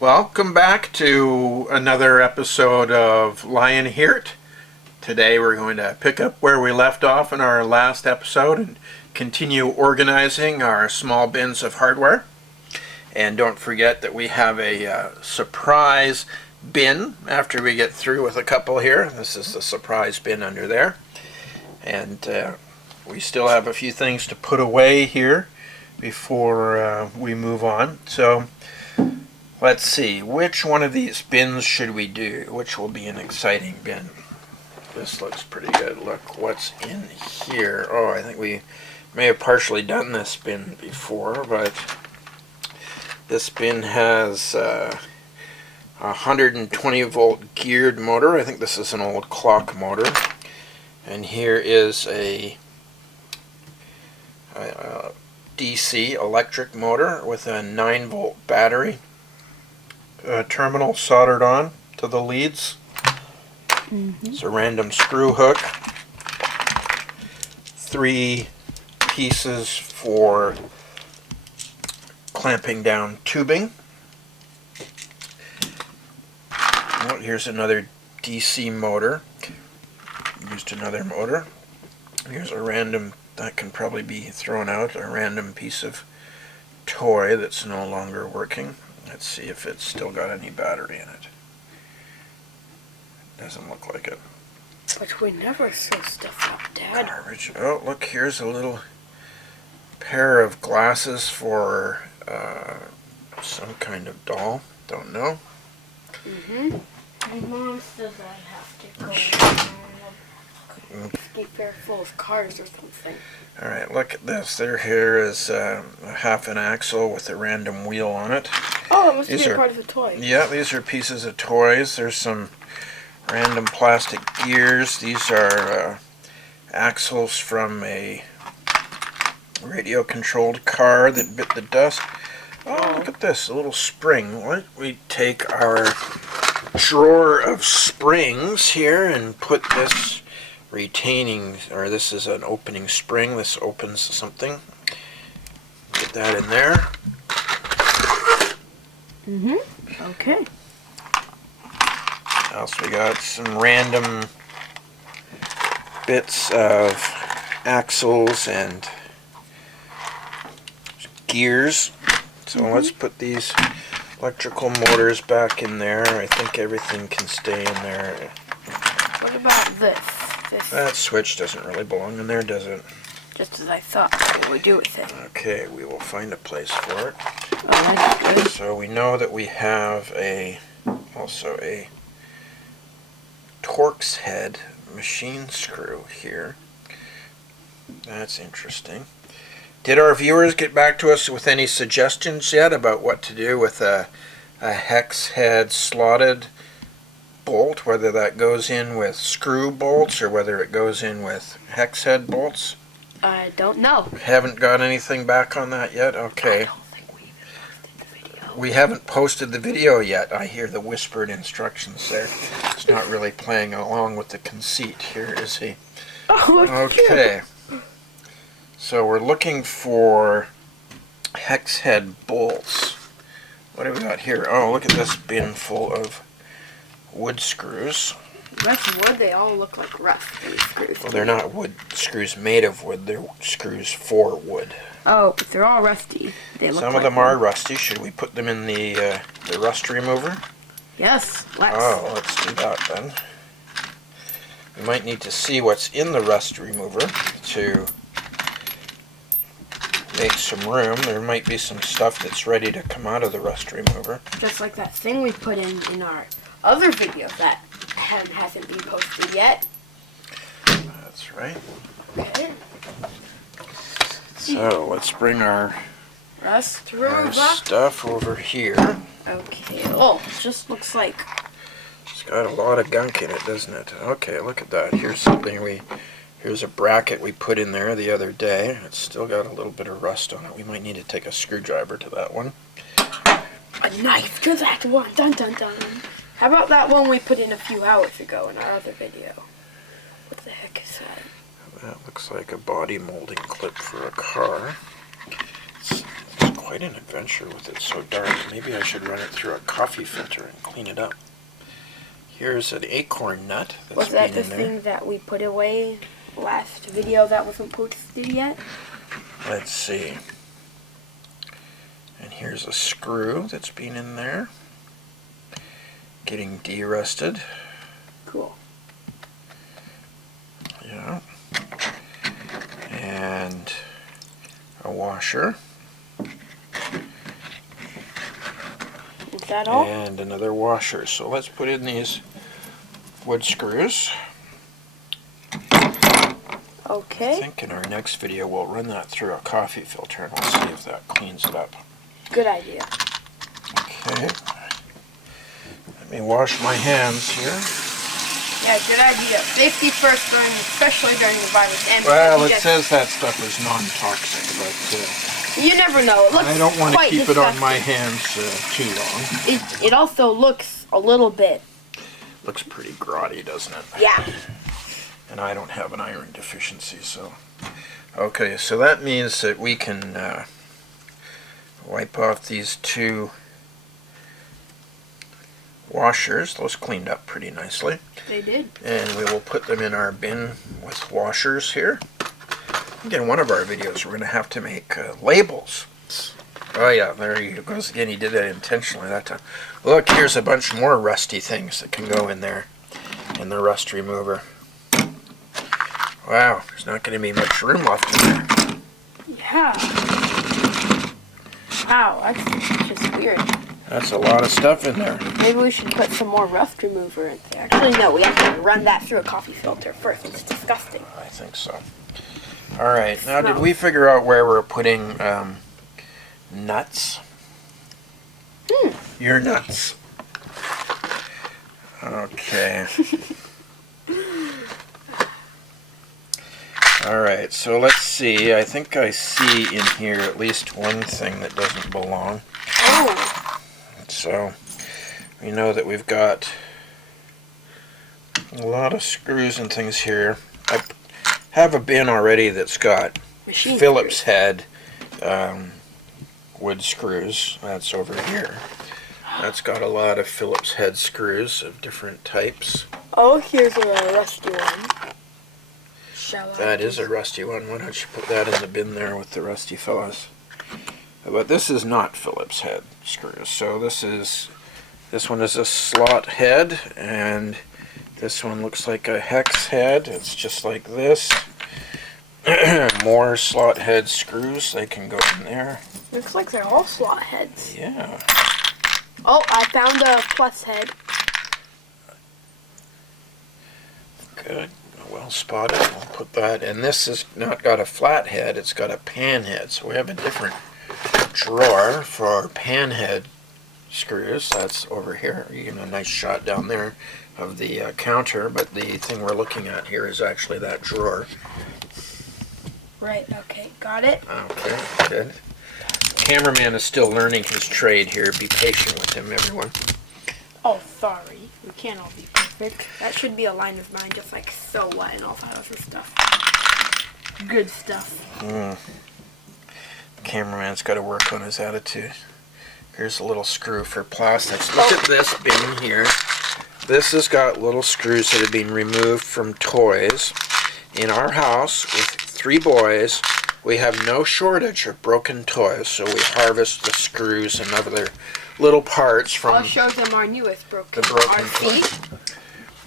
Welcome back to another episode of LionHeart. Today we're going to pick up where we left off in our last episode and continue organizing our small bins of hardware. And don't forget that we have a surprise bin after we get through with a couple here. This is the surprise bin under there. And we still have a few things to put away here before we move on. So let's see, which one of these bins should we do? Which will be an exciting bin? This looks pretty good. Look what's in here. Oh, I think we may have partially done this bin before, but this bin has a 120 volt geared motor. I think this is an old clock motor. And here is a DC electric motor with a 9 volt battery. Terminal soldered on to the leads. It's a random screw hook. 3 pieces for clamping down tubing. Oh, here's another DC motor. Used another motor. Here's a random, that can probably be thrown out, a random piece of toy that's no longer working. Let's see if it's still got any battery in it. Doesn't look like it. But we never throw stuff out, Dad. Garbage. Oh, look, here's a little pair of glasses for some kind of doll. Don't know. My mom says I have to go a fair full of cars or something. Alright, look at this. Here is half an axle with a random wheel on it. Oh, it must be a part of a toy. Yeah, these are pieces of toys. There's some random plastic gears. These are axles from a radio-controlled car that bit the dust. Oh, look at this, a little spring. Why don't we take our drawer of springs here and put this retaining, or this is an opening spring. This opens something. Get that in there. Okay. What else we got? Some random bits of axles and gears. So let's put these electrical motors back in there. I think everything can stay in there. What about this? That switch doesn't really belong in there, does it? Just as I thought. What do we do with it? Okay, we will find a place for it. Oh, that's good. So we know that we have also a Torx head machine screw here. That's interesting. Did our viewers get back to us with any suggestions yet about what to do with a hex head slotted bolt, whether that goes in with screw bolts or whether it goes in with hex head bolts? I don't know. Haven't got anything back on that yet? Okay. I don't think we posted the video. We haven't posted the video yet. I hear the whispered instructions there. It's not really playing along with the conceit. Here is he. Oh, okay. So we're looking for hex head bolts. What do we got here? Oh, look at this bin full of wood screws. That's wood. They all look like rough screws. Well, they're not wood screws made of wood. They're screws for wood. Oh, but they're all rusty. They look Some like of them are rusty. Should we put them in the rust remover? Yes, let's. Oh, let's do that then. We might need to see what's in the rust remover to make some room. There might be some stuff that's ready to come out of the rust remover. Just like that thing we put in our other video that hasn't been posted yet. That's right. Okay. So let's bring our stuff over here. Okay. Oh, it just looks like. It's got a lot of gunk in it, doesn't it? Okay, look at that. Here's something here's a bracket we put in there the other day. It's still got a little bit of rust on it. We might need to take a screwdriver to that one. A knife to that one. Dun dun dun. How about that one we put in a few hours ago in our other video? What the heck is that? That looks like a body molding clip for a car. It's quite an adventure with it so dark. Maybe I should run it through a coffee filter and clean it up. Here's an acorn nut that's Was that the in there. thing that we put away last video that wasn't posted yet? Let's see. And here's a screw that's been in there, getting de-rusted. Cool. Yeah. And a washer. Is that all? And another washer. So let's put in these wood screws. Okay. I think in our next video we'll run that through a coffee filter and we'll see if that cleans it up. Good idea. Okay. Let me wash my hands here. Yeah, good idea. Safety first, especially during the virus. And Well, it says that stuff is non-toxic, but you never know. It looks I don't want to quite keep it on disgusting. my hands too long. It also looks a little bit. Looks pretty grotty, doesn't it? Yeah. And I don't have an iron deficiency, so... Okay, so that means that we can wipe off these two washers. Those cleaned up pretty nicely. They did. And we will put them in our bin with washers here. Again, one of our videos we're going to have to make labels. Oh yeah, there he goes again. He did that intentionally that time. Look, here's a bunch more rusty things that can go in there in the rust remover. Wow, there's not going to be much room left in there. Yeah. Wow, that's just weird. That's a lot of stuff in there. Maybe we should put some more rust remover in there. Actually, no, we have to run that through a coffee filter first. It's disgusting. I think so. All right, now did we figure out where we're putting nuts? Your nuts. Okay. All right, so let's see. I think I see in here at least one thing that doesn't belong. Oh. So we know that we've got a lot of screws and things here. I have a bin already that's got Machine Phillips screws. head wood screws. That's over here. That's got a lot of Phillips head screws of different types. Oh, here's a rusty one. Shall I? That is a rusty one. Why don't you put that in the bin there with the rusty fellas? But this is not Phillips head screws. So this one is a slot head, and this one looks like a hex head. It's just like this. More slot head screws. They can go in there. Looks like they're all slot heads. Yeah. Oh, I found a plus head. Good. Well spotted. We'll put that. And this has not got a flat head. It's got a pan head. So we have a different drawer for our pan head screws. That's over here. You get a nice shot down there of the counter. But the thing we're looking at here is actually that drawer. Right, okay, got it. Okay, good. Cameraman is still learning his trade here. Be patient with him, everyone. Oh, sorry. We can't all be perfect. That should be a line of mine, just like so what and all that other stuff. Good stuff. The cameraman's got to work on his attitude. Here's a little screw for plastics. Look at this bin here. This has got little screws that have been removed from toys. In our house, with 3 boys, we have no shortage of broken toys, so we harvest the screws and other little parts from... I'll show them our newest broken The broken RC.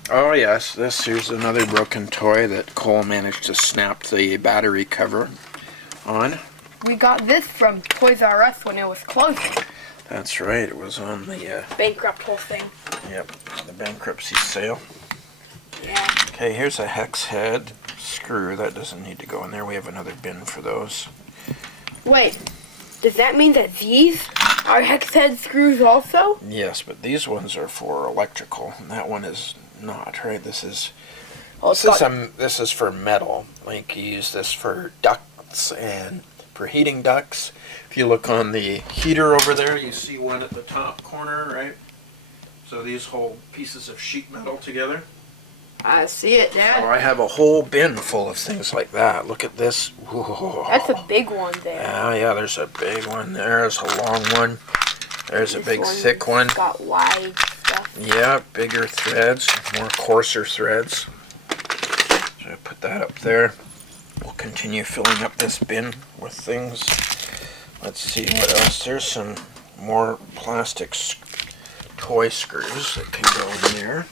Oh yes, here's another broken toy that Cole managed to snap the battery cover on. We got this from Toys R Us when it was closing. That's right, it was on the Bankrupt whole thing. yep, the bankruptcy sale. Yeah. Okay, here's a hex head screw. That doesn't need to go in there. We have another bin for those. Wait, does that mean that these are hex head screws also? Yes, but these ones are for electrical, and that one is not, right? This is this is for metal. Like you use this for ducts and for heating ducts. If you look on the heater over there, you see one at the top corner, right? So these hold pieces of sheet metal together. I see it, So Dad. I have a whole bin full of things like that. Look at this. Whoa. That's a big one there. Yeah, there's a big one there. There's a long one. There's a This big thick one. Got wide stuff. Yeah, bigger threads, more coarser threads. So I put that up there. We'll continue filling up this bin with things. Let's see what else. There's some more plastic toy screws that can go in there.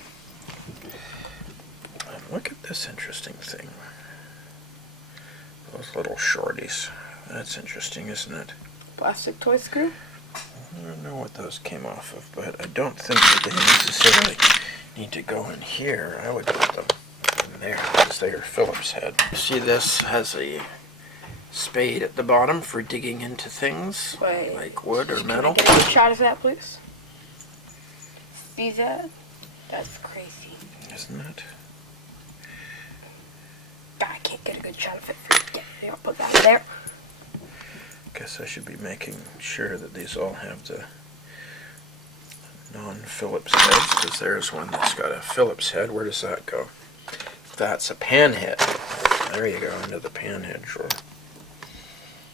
And look at this interesting thing. Those little shorties. That's interesting, isn't it? Plastic toy screw? I don't know what those came off of, but I don't think that they necessarily need to go in here. I would put them in there because they are Phillips head. See, this has a spade at the bottom for digging into things like wood or metal. Can I get a shot of that, please? See that? That's crazy. Isn't it? I can't get a good shot of it. I'll put that there. Guess I should be making sure that these all have the non-Phillips heads, because there's one that's got a Phillips head. Where does that go? That's a pan head. There you go, into the pan head drawer.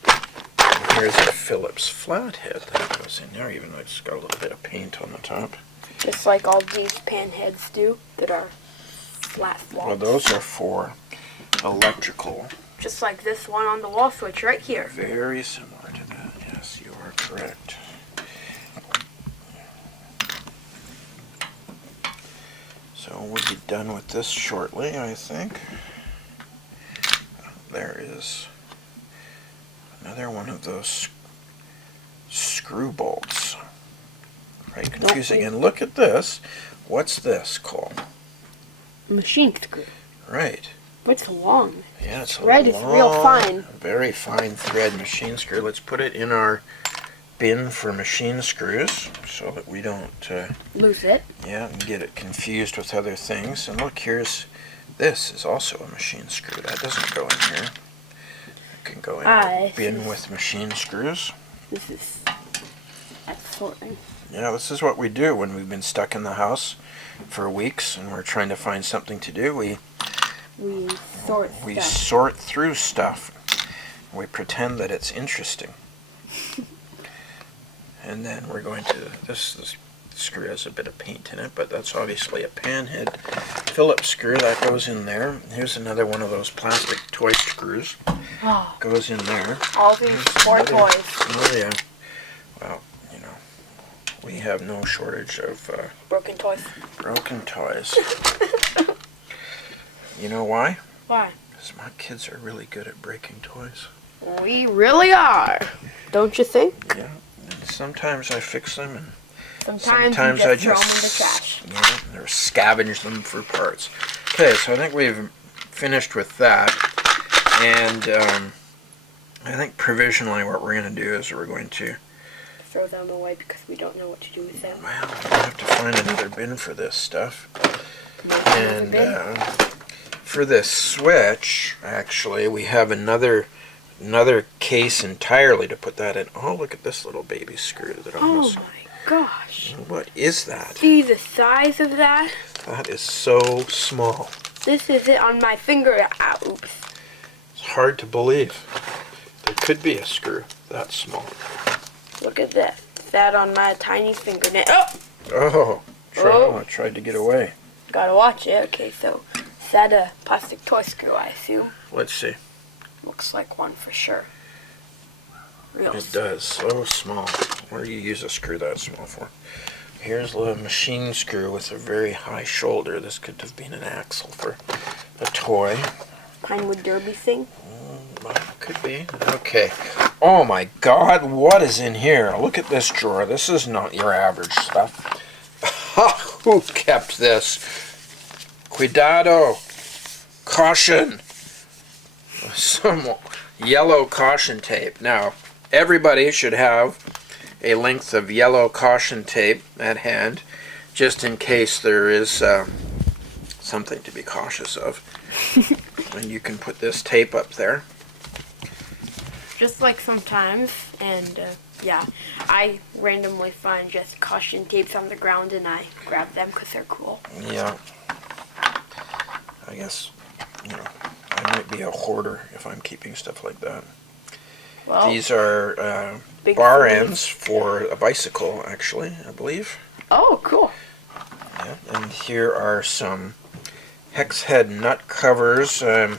And here's a Phillips flathead that goes in there, even though it's got a little bit of paint on the top. Just like all these pan heads do that are flat walls. Well, those are for electrical. Just like this one on the wall switch right here. Very similar to that. Yes, you are correct. So we'll be done with this shortly, I think. There is another one of those screw bolts. Quite confusing. And look at this. What's this called? Machine screw. Right. It's long. Yeah, it's a thread is real fine. Very fine thread machine screw. Let's put it in our bin for machine screws so that we don't lose it. Yeah, and get it confused with other things. And look, this is also a machine screw. That doesn't go in here. It can go in a bin with machine screws. That's sorting. Yeah, this is what we do when we've been stuck in the house for weeks and we're trying to find something to do. We sort through stuff. We pretend that it's interesting. And then we're going to, this screw has a bit of paint in it, but that's obviously a panhead Phillips screw. That goes in there. Here's another one of those plastic toy screws. Goes in there. All these four toys. Oh yeah. Well, you know, we have no shortage of broken toys. Broken toys. You know why? Why? Because my kids are really good at breaking toys. We really are. Don't you think? Yeah. And sometimes I fix them, and sometimes I just throw them in the trash. Yeah, or scavenge them for parts. Okay, so I think we've finished with that. And I think provisionally what we're going to do is we're going to throw them away because we don't know what to do with them. Well, we'll have to find another bin for this stuff. And for this switch, actually, we have another case entirely to put that in. Oh, look at this little baby screw that almost... Oh my gosh. What is that? See the size of that? That is so small. This is it on my finger. Oops. It's hard to believe. There could be a screw that small. Look at this. That on my tiny fingernail. Oh! Oh, I tried to get away. Gotta watch it. Okay, so is that a plastic toy screw, I assume? Let's see. Looks like one for sure. It does. So small. What do you use a screw that small for? Here's a machine screw with a very high shoulder. This could have been an axle for a toy. Pinewood Derby thing? Could be. Okay. Oh my God, what is in here? Look at this drawer. This is not your average stuff. Who kept this? Cuidado. Caution. Some yellow caution tape. Now, everybody should have a length of yellow caution tape at hand, just in case there is something to be cautious of. And you can put this tape up there. Just like sometimes, and yeah, I randomly find just caution tapes on the ground and I grab them because they're cool. Yeah. I guess, I might be a hoarder if I'm keeping stuff like that. Well, these are big bar fingers. ends for a bicycle, actually, I believe. Oh, cool. Yeah, and here are some hex head nut covers. I'm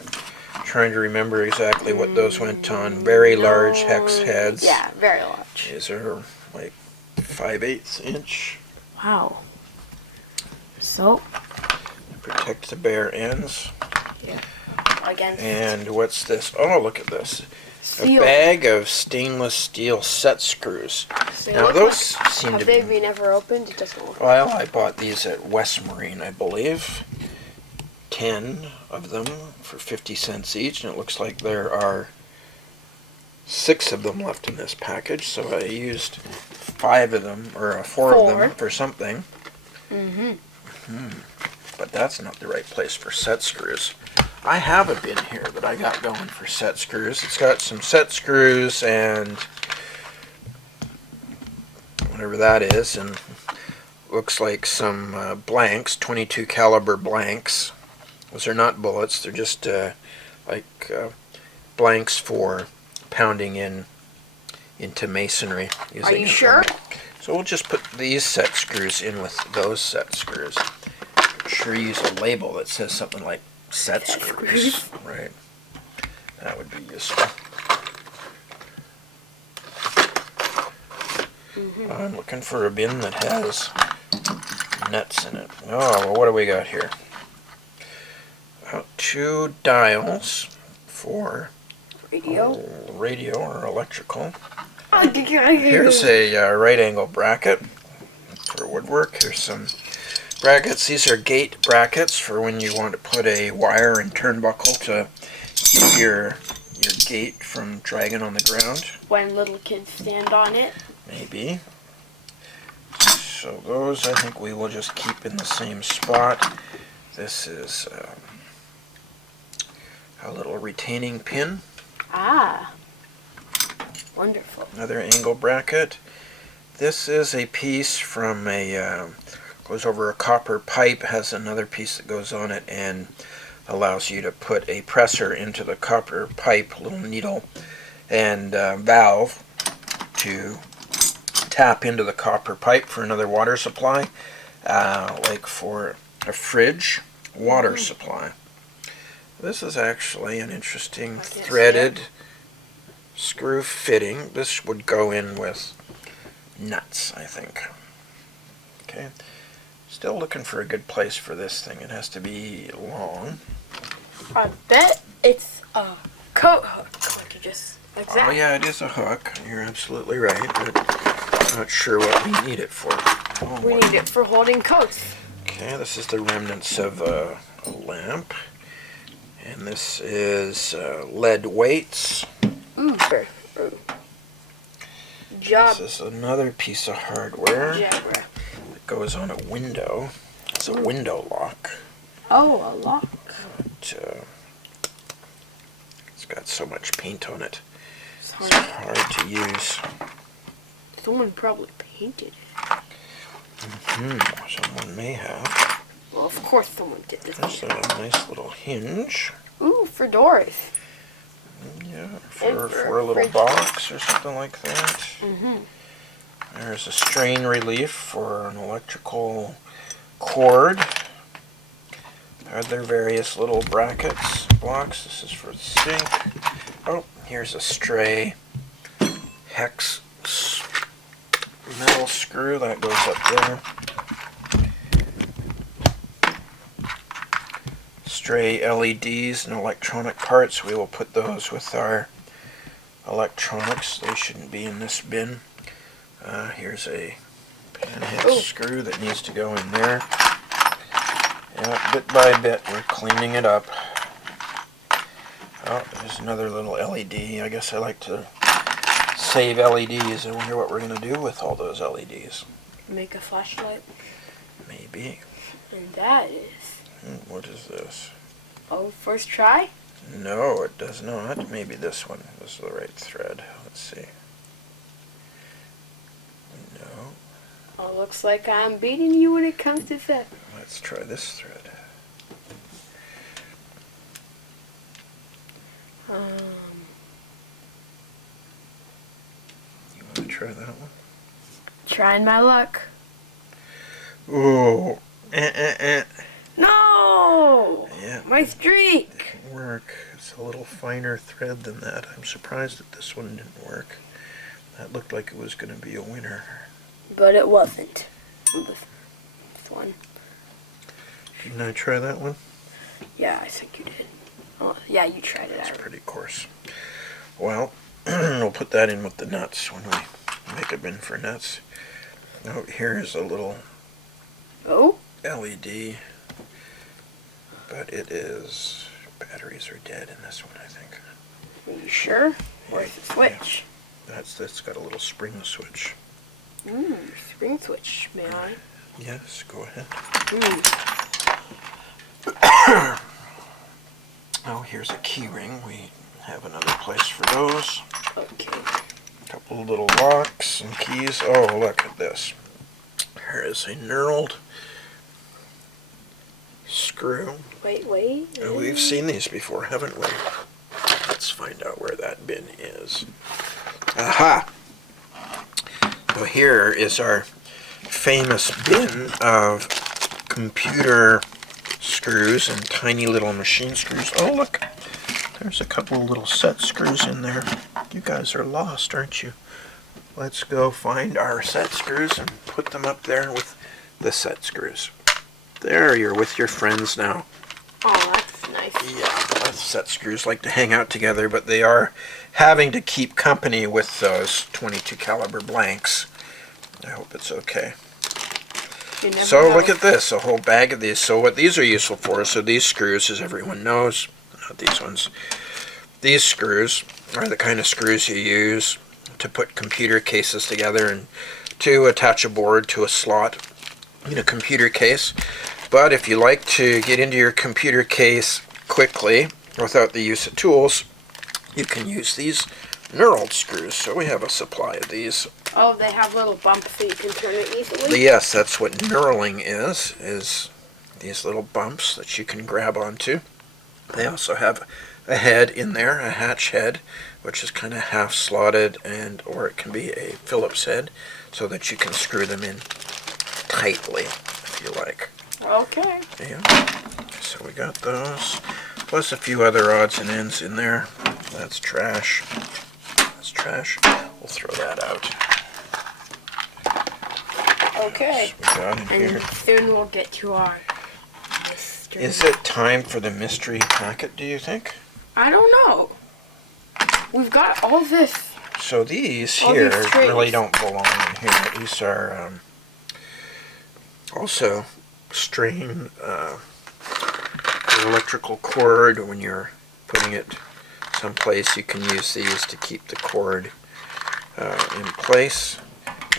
trying to remember exactly what those went on. Very large hex heads. Yeah, very large. These are like 5/8 inch. Wow. So, Protect the bare ends. yeah. Against And what's this? Oh, look at this. steel. A bag of stainless steel set screws. So Now look those seem have to they be... been ever opened? It doesn't look. Well, I bought these at West Marine, I believe. 10 of them for 50 cents each, and it looks like there are 6 of them left in this package, so I used 5 of them, or 4 of them for something. But that's not the right place for set screws. I have a bin here that I got going for set screws. It's got some set screws and whatever that is, and looks like some blanks, 22 caliber blanks. Those are not bullets, they're just blanks for pounding into masonry. Are you sure? So we'll just put these set screws in with those set screws. I'm sure use a label that says something like set screws. Right. That would be useful. I'm looking for a bin that has nuts in it. Oh, well, what do we got here? 2 dials for radio or electrical. Here's a right angle bracket for woodwork. Here's some brackets. These are gate brackets for when you want to put a wire and turnbuckle to keep your gate from dragging on the ground. When little kids stand on it. Maybe. So those I think we will just keep in the same spot. This is a little retaining pin. Ah. Wonderful. Another angle bracket. This is a piece from goes over a copper pipe, has another piece that goes on it and allows you to put a presser into the copper pipe, little needle and valve to tap into the copper pipe for another water supply, like for a fridge water supply. This is actually an interesting threaded screw fitting. This would go in with nuts, I think. Okay. Still looking for a good place for this thing. It has to be long. I bet it's a coat hook. Like that. Oh yeah, it is a hook. You're absolutely right, but I'm not sure what we need it for. Oh, we need it for holding coats. Okay, this is the remnants of a lamp. And this is lead weights. This is another piece of hardware that goes on a window. It's a window lock. Oh, a lock. But, it's got so much paint on it. It's hard to use. Someone probably painted it. Someone may have. Well, of course someone did this. There's a nice little hinge. Ooh, for doors. Yeah, for a little box or something like that. There's a strain relief for an electrical cord. Are there various little brackets, blocks? This is for the sink. Oh, here's a stray hex metal screw that goes up there. Stray LEDs and electronic parts. We will put those with our electronics. They shouldn't be in this bin. Here's a panhead screw that needs to go in there. Yeah, bit by bit we're cleaning it up. Oh, there's another little LED. I guess I like to save LEDs. I wonder what we're going to do with all those LEDs. Make a flashlight. Maybe. And that is... What is this? Oh, first try? No, it does not. Maybe this one was the right thread. Let's see. No. Oh, looks like I'm beating you when it comes to that. Let's try this thread. You want to try that one? Trying my luck. Ooh. No! Yeah. My streak! Didn't work. It's a little finer thread than that. I'm surprised that this one didn't work. That looked like it was going to be a winner. But it wasn't. This one. Didn't I try that one? Yeah, I think you did. Oh, yeah, you tried it That's out. pretty coarse. Well, we'll put that in with the nuts when we make a bin for nuts. Oh, here is a little LED, but it is, batteries are dead in this one, I think. Are you sure? Where's the switch? That's got a little spring switch. Spring switch, may I? Yes, go ahead. Oh, here's a key ring. We have another place for those. Okay. A couple of little locks and keys. Oh, look at this. Here is a knurled screw. Wait. Oh, we've seen these before, haven't we? Let's find out where that bin is. Aha! So here is our famous bin of computer screws and tiny little machine screws. Oh, look! There's a couple of little set screws in there. You guys are lost, aren't you? Let's go find our set screws and put them up there with the set screws. There, you're with your friends now. Oh, that's nice. Yeah, set screws like to hang out together, but they are having to keep company with those 22 caliber blanks. I hope it's okay. So look at this, a whole bag of these. So what these are useful for, so these screws, as everyone knows, not these ones, these screws are the kind of screws you use to put computer cases together and to attach a board to a slot in a computer case. But if you like to get into your computer case quickly without the use of tools, you can use these knurled screws. So we have a supply of these. Oh, they have little bumps so you can turn it easily? Yes, that's what knurling is these little bumps that you can grab onto. They also have a head in there, a hatch head, which is kind of half slotted, or it can be a Phillips head, so that you can screw them in tightly if you like. Okay. Yeah. So we got those, plus a few other odds and ends in there. That's trash. That's trash. We'll throw that out. Okay. We got in here. And soon we'll get to our mystery. Is it time for the mystery packet, do you think? I don't know. We've got all this. So these All here these trays. really don't belong in here. These are also strain the electrical cord. When you're putting it someplace, you can use these to keep the cord in place.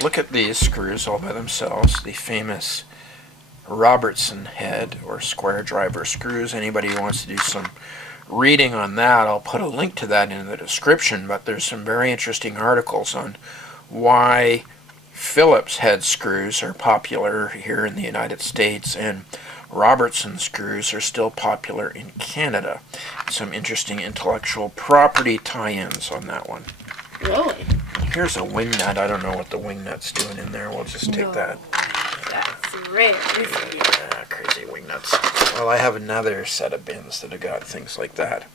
Look at these screws all by themselves, the famous Robertson head or square driver screws. Anybody who wants to do some reading on that, I'll put a link to that in the description, but there's some very interesting articles on why Phillips head screws are popular here in the United States and Robertson screws are still popular in Canada. Some interesting intellectual property tie-ins on that one. Really? Here's a wing nut. I don't know what the wing nut's doing in there. We'll just take that. That's rare, isn't it? Yeah, crazy wing nuts. Well, I have another set of bins that have got things like that.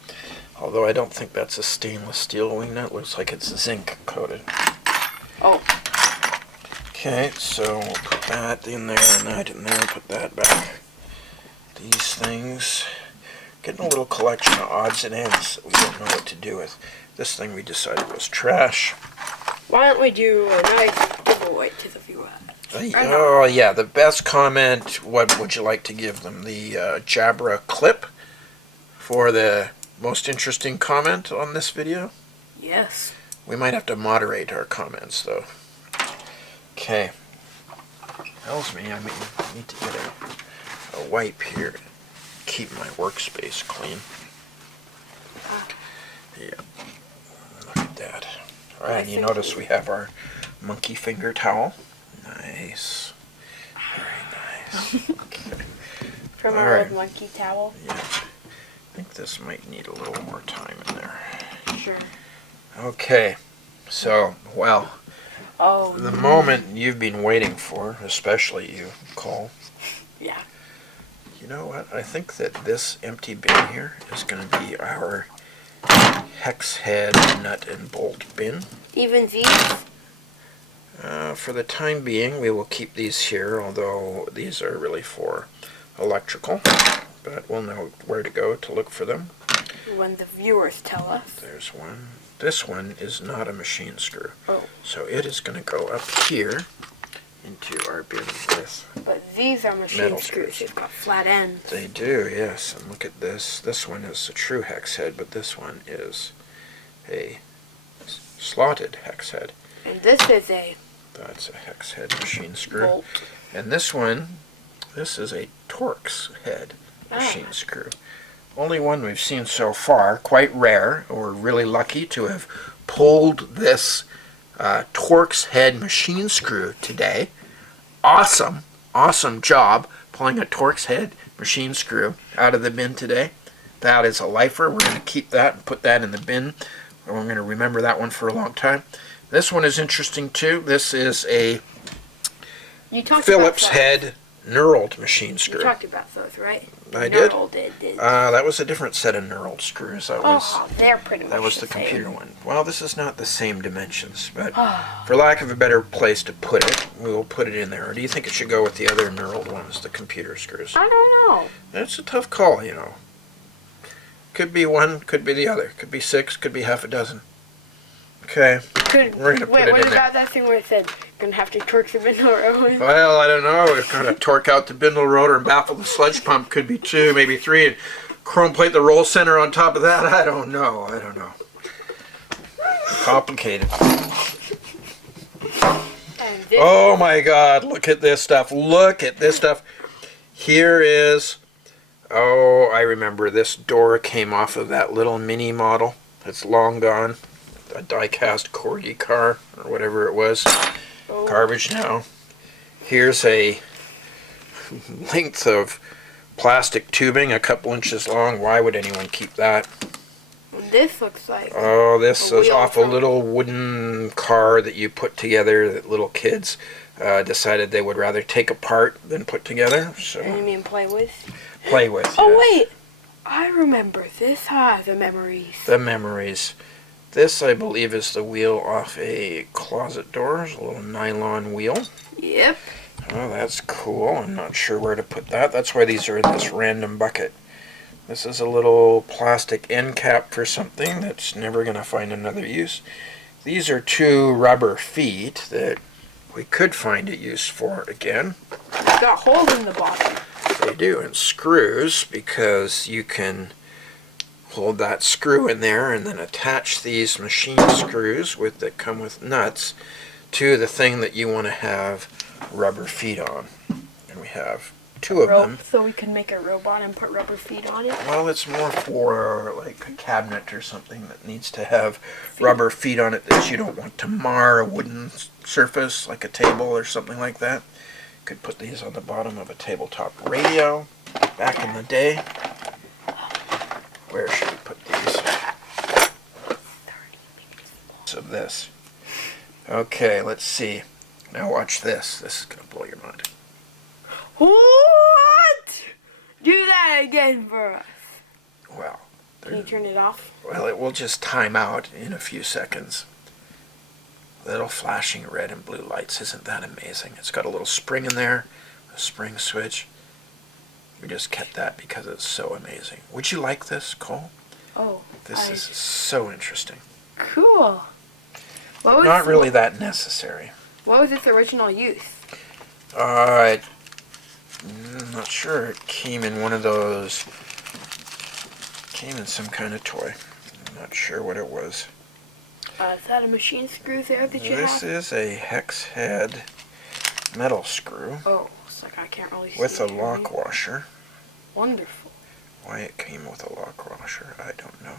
Although I don't think that's a stainless steel wing nut. Looks like it's zinc coated. Oh. Okay, so we'll put that in there and that in there. Put that back. These things. Getting a little collection of odds and ends that we don't know what to do with. This thing we decided was trash. Why don't we do a nice giveaway to the viewers? Oh yeah, the best comment, what would you like to give them? The Jabra clip for the most interesting comment on this video? Yes. We might have to moderate our comments though. Okay. Tells me I need to get a wipe here to keep my workspace clean. Yeah. Look at that. Alright, you notice we have our monkey finger towel. Nice. Very nice. Okay. From our old monkey towel. Yeah. I think this might need a little more time in there. sure. Okay, so, well, Oh, the moment you've been waiting for, especially you, Cole. yeah. You know what? I think that this empty bin here is going to be our hex head nut and bolt bin. Even these? For the time being, we will keep these here, although these are really for electrical. But we'll know where to go to look for them. When the viewers tell us. There's one. This one is not a machine screw. Oh. So it is going to go up here into our bin with. But these are machine Metal screws. screws. They've got flat ends. They do, yes. And look at this. This one is a true hex head, but this one is a slotted hex head. And this is a That's a hex head machine screw. bolt. And this one, this is a Torx head machine screw. Only one we've seen so far, quite rare. We're really lucky to have pulled this Torx head machine screw today. Awesome job pulling a Torx head machine screw out of the bin today. That is a lifer. We're going to keep that and put that in the bin. We're going to remember that one for a long time. This one is interesting too. This is a Phillips head knurled machine screw. You talked about those, right? I did. Did. That was a different set of knurled screws. They're pretty much That was the same. computer one. Well, this is not the same dimensions, but for lack of a better place to put it, we will put it in there. Or do you think it should go with the other knurled ones, the computer screws? I don't know. That's a tough call, you know. Could be one, could be the other. Could be 6, could be half a dozen. Okay, we're gonna put it in what there. about that thing where it said gonna have to torque the bindle rotor? Well, I don't know. We're gonna torque out the bindle rotor and baffle the sludge pump. Could be 2, maybe 3, and chrome plate the roll center on top of that. I don't know. Complicated. Oh my God! Look at this stuff. Here is. Oh, I remember this door came off of that little mini model. It's long gone. A die-cast Corgi car or whatever it was. Oh. Garbage now. Here's a length of plastic tubing a couple inches long. Why would anyone keep that? This looks like. Oh, this is wheel off a from- little wooden car that you put together that little kids decided they would rather take apart than put together. So You mean play with? play with. Oh yes. wait, I remember this. The memories. The memories. This, I believe, is the wheel off a closet door. It's a little nylon wheel. Yep. Oh, that's cool. I'm not sure where to put that. That's why these are in this random bucket. This is a little plastic end cap for something that's never going to find another use. These are 2 rubber feet that we could find a use for again. It's got holes in the bottom. They do, and screws, because you can hold that screw in there and then attach these machine screws that come with nuts to the thing that you want to have rubber feet on. And we have 2 of them. So we can make a robot and put rubber feet on it. Well, it's more for like a cabinet or something that needs to have rubber feet on it that you don't want to mar a wooden surface like a table or something like that. Could put these on the bottom of a tabletop radio back in the day. Where should we put these? Of this. Okay, let's see. Now watch this. This is going to blow your mind. What? Do that again for us. Well, Can you turn it off? well, it will just time out in a few seconds. Little flashing red and blue lights. Isn't that amazing? It's got a little spring in there, a spring switch. We just kept that because it's so amazing. Would you like this, Cole? Oh. This is so interesting. Cool. What was Not really that necessary. What was its original use? I'm not sure. It came in one of those. Came in some kind of toy. I'm not sure what it was. Is that a machine screw there that you This have? is a hex head metal screw Oh, it's like I can't really see. with a it, lock right? washer. Wonderful. Why it came with a lock washer, I don't know.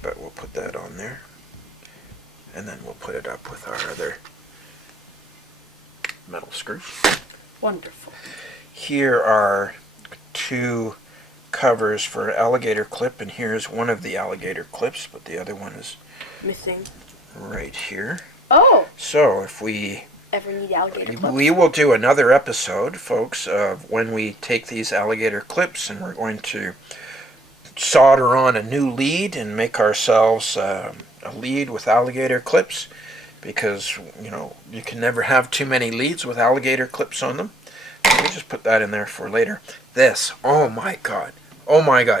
But we'll put that on there. And then we'll put it up with our other metal screws. Wonderful. Here are 2 covers for alligator clip, and here's one of the alligator clips, but the other one is Missing. right here. Oh! So if we Ever need alligator clips? we will do another episode, folks, of when we take these alligator clips and we're going to solder on a new lead and make ourselves a lead with alligator clips, because you can never have too many leads with alligator clips on them. Let me just put that in there for later. This, oh my god,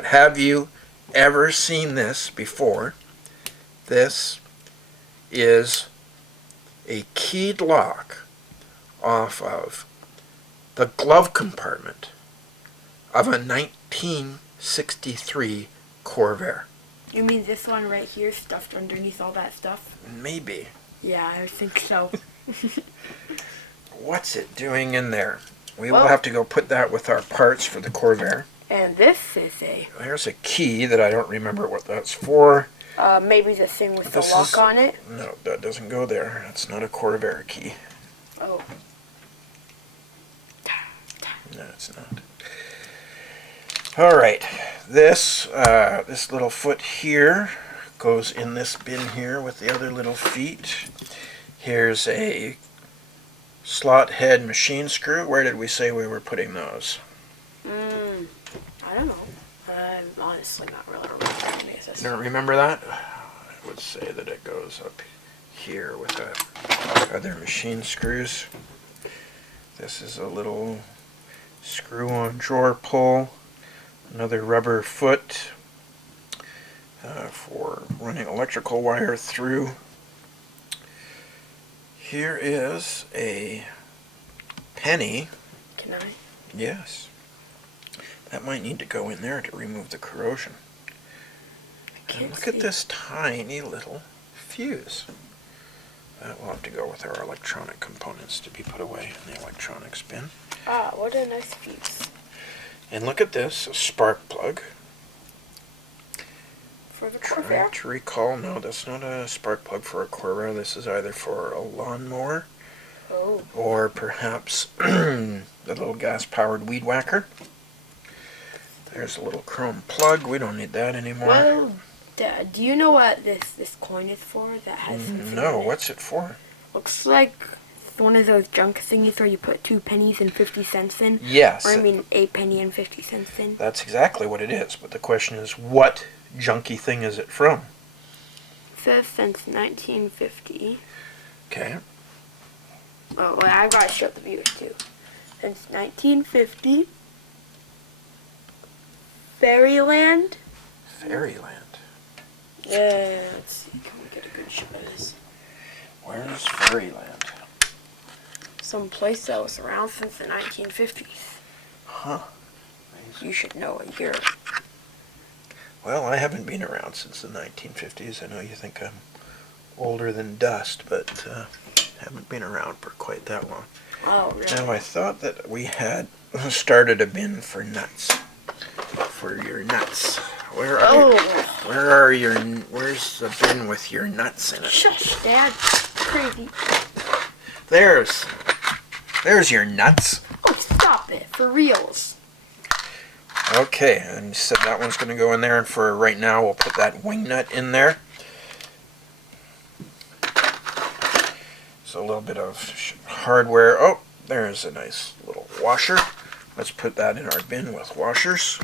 have you ever seen this before? This is a keyed lock off of the glove compartment of a 1963 Corvair. You mean this one right here, stuffed underneath all that stuff? Maybe. Yeah, I think so. What's it doing in there? We will have to go put that with our parts for the Corvair. And this is There's a key that I don't remember what that's for. maybe the thing with the lock on it? No, that doesn't go there. That's not a Corvair key. Oh. No, it's not. All right, this little foot here goes in this bin here with the other little feet. Here's a slot head machine screw. Where did we say we were putting those? I don't know. I'm honestly not really remembering this. You don't remember that? I would say that it goes up here with the other machine screws. This is a little screw-on drawer pull. Another rubber foot for running electrical wire through. Here is a penny. Can I? Yes. That might need to go in there to remove the corrosion. And look at this tiny little fuse. That will have to go with our electronic components to be put away in the electronics bin. Ah, what a nice fuse. And look at this, a spark plug. For the Trying Corvair? to recall, no, that's not a spark plug for a Corvair. This is either for a lawnmower or perhaps the little gas-powered weed whacker. There's a little chrome plug. We don't need that anymore. Well, Dad, do you know what this coin is for that has something No, in it? what's it for? Looks like one of those junk thingies where you put 2 pennies and 50 cents in. Yes. Or I mean, a penny and 50 cents in. That's exactly what it is, but the question is, what junky thing is it from? It says since 1950. Okay. Oh, well, I gotta show the viewers too. Since 1950, Fairyland. Fairyland. Yeah, let's see. Can we get a good shot of this? Where's Fairyland? Some place that was around since the 1950s. Huh. You should know a year. Well, I haven't been around since the 1950s. I know you think I'm older than dust, but haven't been around for quite that long. Oh, really? Now, I thought that we had started a bin for nuts. For your nuts. Where are where's the bin with your nuts in it? Shush, Dad. Crazy. There's your nuts. Oh, stop it. For reals. Okay, and you said that one's going to go in there, and for right now we'll put that wing nut in there. So a little bit of hardware. Oh, there's a nice little washer. Let's put that in our bin with washers.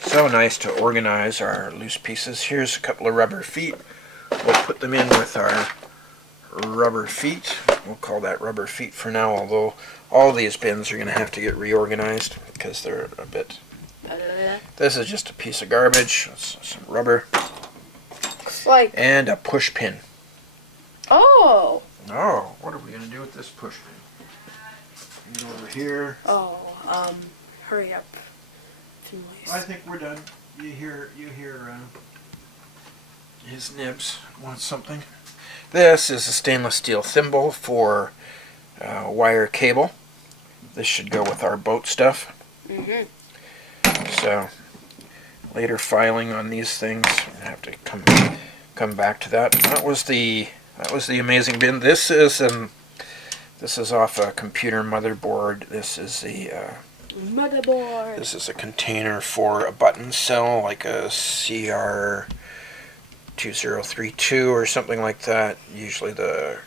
So nice to organize our loose pieces. Here's a couple of rubber feet. We'll put them in with our rubber feet. We'll call that rubber feet for now, although all these bins are going to have to get reorganized because they're a bit... This is just a piece of garbage. Some rubber. Looks like... And a push pin. Oh! Oh, what are we going to do with this push pin? Get over here. Oh, hurry up. I think we're done. You hear his nibs wants something. This is a stainless steel thimble for wire cable. This should go with our boat stuff. So later filing on these things, I have to come back to that. That was the amazing bin. This is off a computer motherboard. This is the Motherboard. This is a container for a button cell, like a CR2032 or something like that. Usually the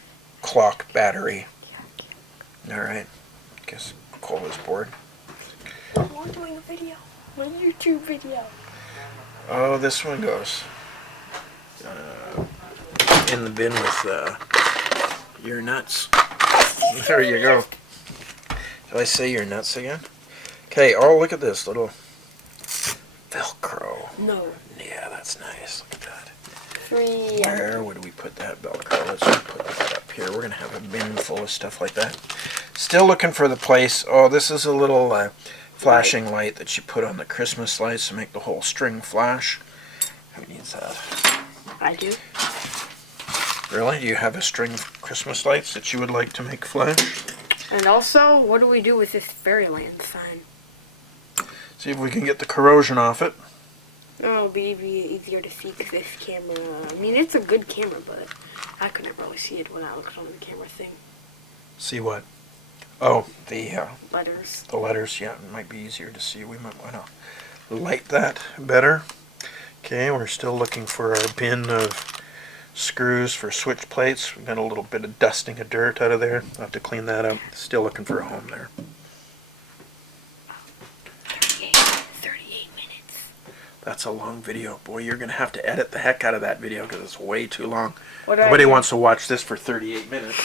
clock battery. Alright. Guess Cole is bored. We're doing a video. A YouTube video. Oh, this one goes in the bin with your nuts. There you go. Did I say your nuts again? Okay, oh, look at this little Velcro. No. Yeah, that's nice. Look at that. 3. Where would we put that Velcro? Let's just put that up here. We're going to have a bin full of stuff like that. Still looking for the place. Oh, this is a little flashing light that you put on the Christmas lights to make the whole string flash. Who needs that? I do. Really? Do you have a string of Christmas lights that you would like to make flash? And also, what do we do with this Fairyland sign? See if we can get the corrosion off it. Oh, it'll be easier to see because this camera, I mean, it's a good camera, but I could never really see it when I looked on the camera thing. See what? Oh, the Letters. the letters. Yeah, it might be easier to see. We might want to light that better. Okay, we're still looking for our bin of screws for switch plates. We've got a little bit of dusting of dirt out of there. I'll have to clean that up. Still looking for a home there. 38 minutes. That's a long video. Boy, you're going to have to edit the heck out of that video because it's way too long. What did I Nobody do? wants to watch this for 38 minutes.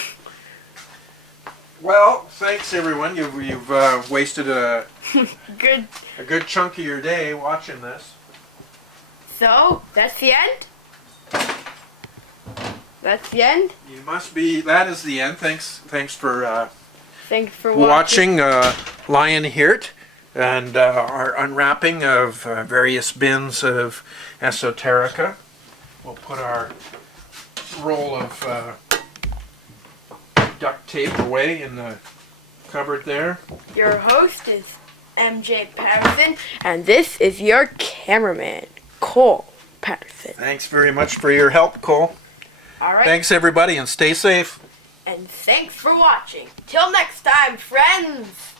Well, thanks everyone. You've wasted a Good. good chunk of your day watching this. So, that's the end? That's the end? You must be. That is the end. Thanks for Thanks for watching LionHeart and our unwrapping of various bins of esoterica. We'll put our roll of duct tape away in the cupboard there. Your host is MJ Patterson, and this is your cameraman, Cole Patterson. Thanks very much for your help, Cole. Alright, Thanks everybody and stay safe. and thanks for watching. Till next time, friends!